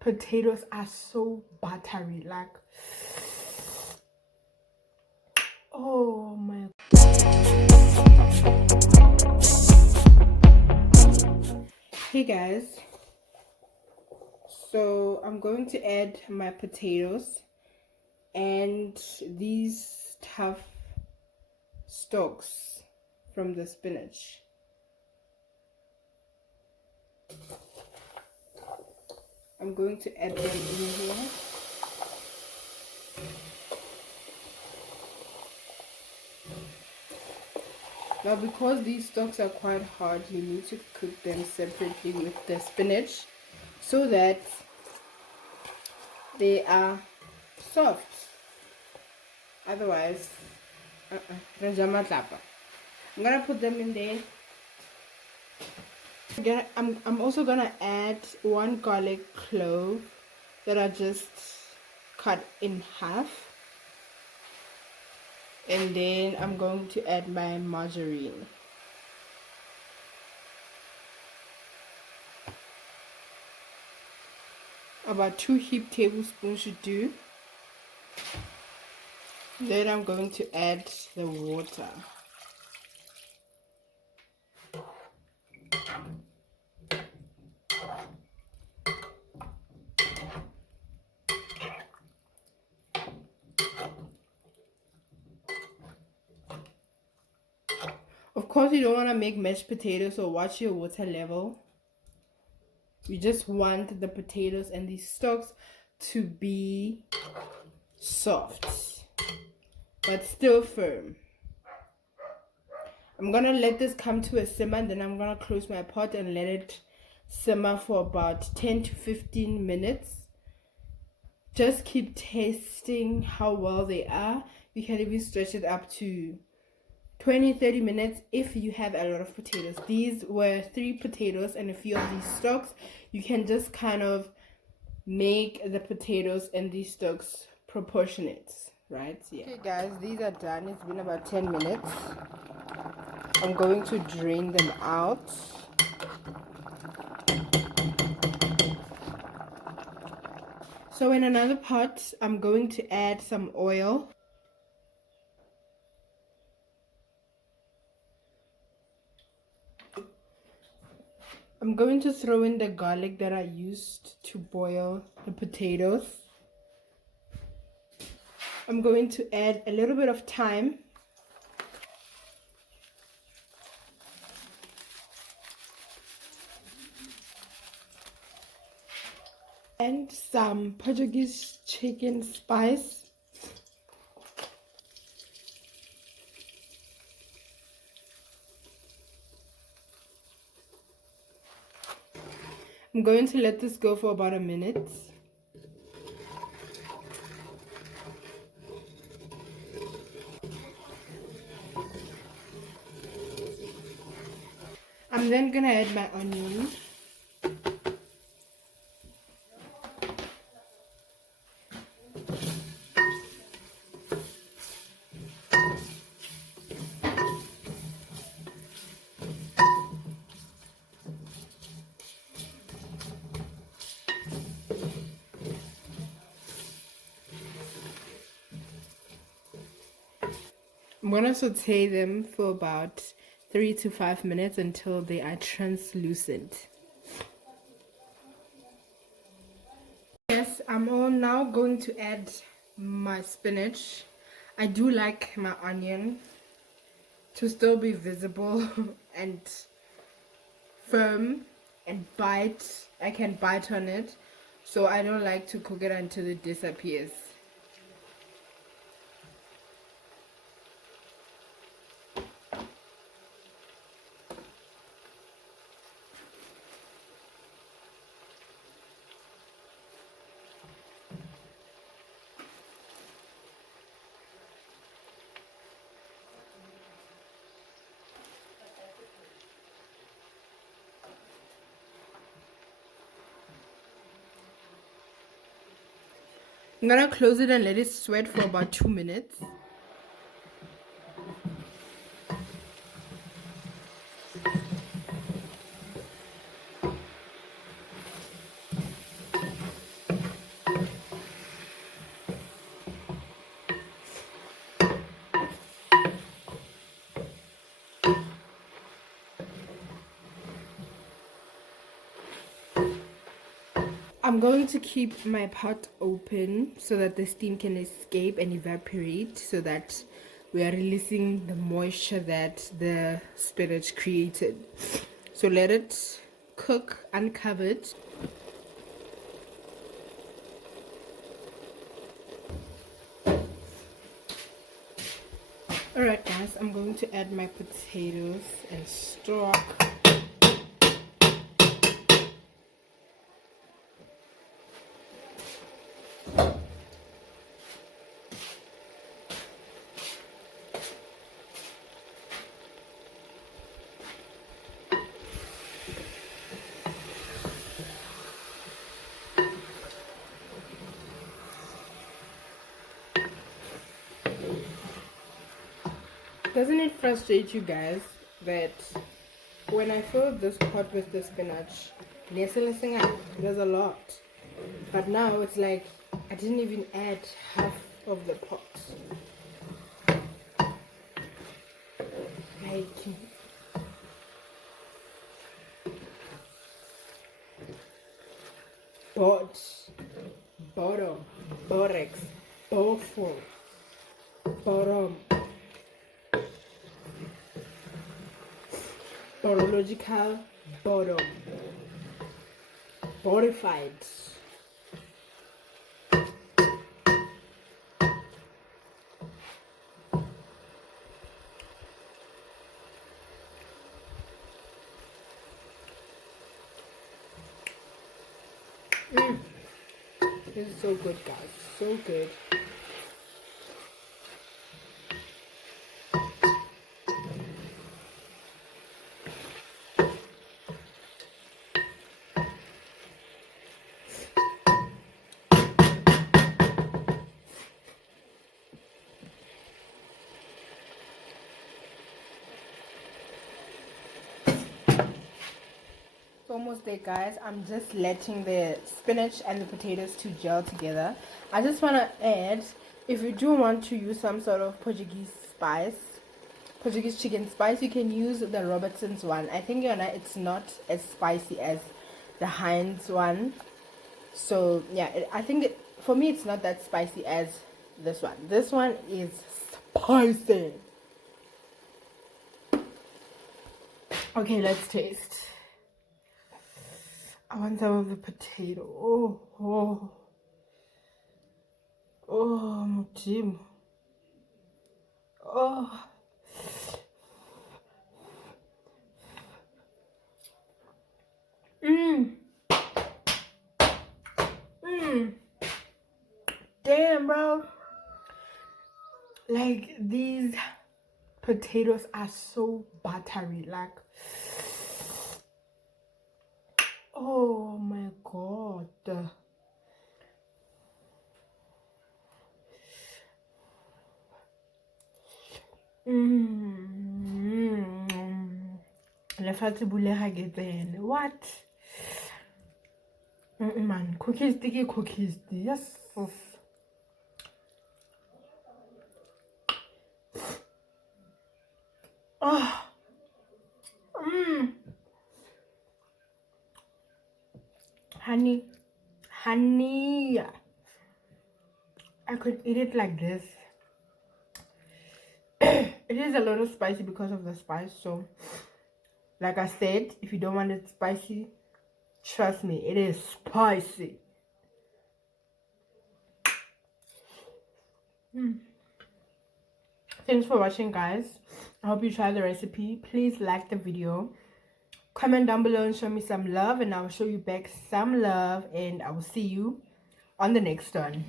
potatoes are so buttery, like, oh my. Hey guys, so I'm going to add my potatoes and these tough stalks from the spinach. I'm going to add them in here. Now, because these stalks are quite hard, you need to cook them separately with the spinach so that they are soft. Otherwise, I'm gonna put them in there. I'm also gonna add 1 garlic clove that I just cut in half. And then I'm going to add my margarine. About 2 heaped tablespoons should do. Then I'm going to add the water. Of course, you don't want to make mashed potatoes, so watch your water level. You just want the potatoes and these stalks to be soft, but still firm. I'm gonna let this come to a simmer, and then I'm gonna close my pot and let it simmer for about 10 to 15 minutes. Just keep tasting how well they are. You can even stretch it up to 20-30 minutes if you have a lot of potatoes. These were 3 potatoes and a few of these stalks. You can just kind of make the potatoes and these stalks proportionate, right? Yeah. Okay guys, these are done. It's been about 10 minutes. I'm going to drain them out. So in another pot, I'm going to add some oil. I'm going to throw in the garlic that I used to boil the potatoes. I'm going to add a little bit of thyme. And some Portuguese chicken spice. I'm going to let this go for about a minute. I'm then gonna add my onion. I'm gonna saute them for about 3 to 5 minutes until they are translucent. Yes, I'm all now going to add my spinach. I do like my onion to still be visible and firm and bite. I can bite on it, so I don't like to cook it until it disappears. I'm gonna close it and let it sweat for about 2 minutes. I'm going to keep my pot open so that the steam can escape and evaporate, so that we are releasing the moisture that the spinach created. So let it cook uncovered. Alright guys, I'm going to add my potatoes and stock. Doesn't it frustrate you guys that when I fill this pot with the spinach, there's a lot, but now it's like I didn't even add half of the pot. Like, bottom, borex, bofo, bottom, borological, bottom, borified. This is so good, guys. So good. It's almost there, guys. I'm just letting the spinach and the potatoes to gel together. I just want to add, if you do want to use some sort of Portuguese chicken spice, you can use the Robertson's one. I think it's not as spicy as the Heinz one. So yeah, I think for me it's not that spicy as this one. This one is spicy. Okay, let's taste. I want some of the potato. Oh, Jim. Oh. Damn, bro. Like, these potatoes are so buttery. Like, oh my god. What? Man, cookies sticky cookies. Yes. Oh. Honey. I could eat it like this. It is a little spicy because of the spice, so like I said, if you don't want it spicy, trust me, it is spicy. Thanks for watching, guys. I hope you try the recipe. Please like the video, comment down below and show me some love, and I will show you back some love, and I will see you on the next one.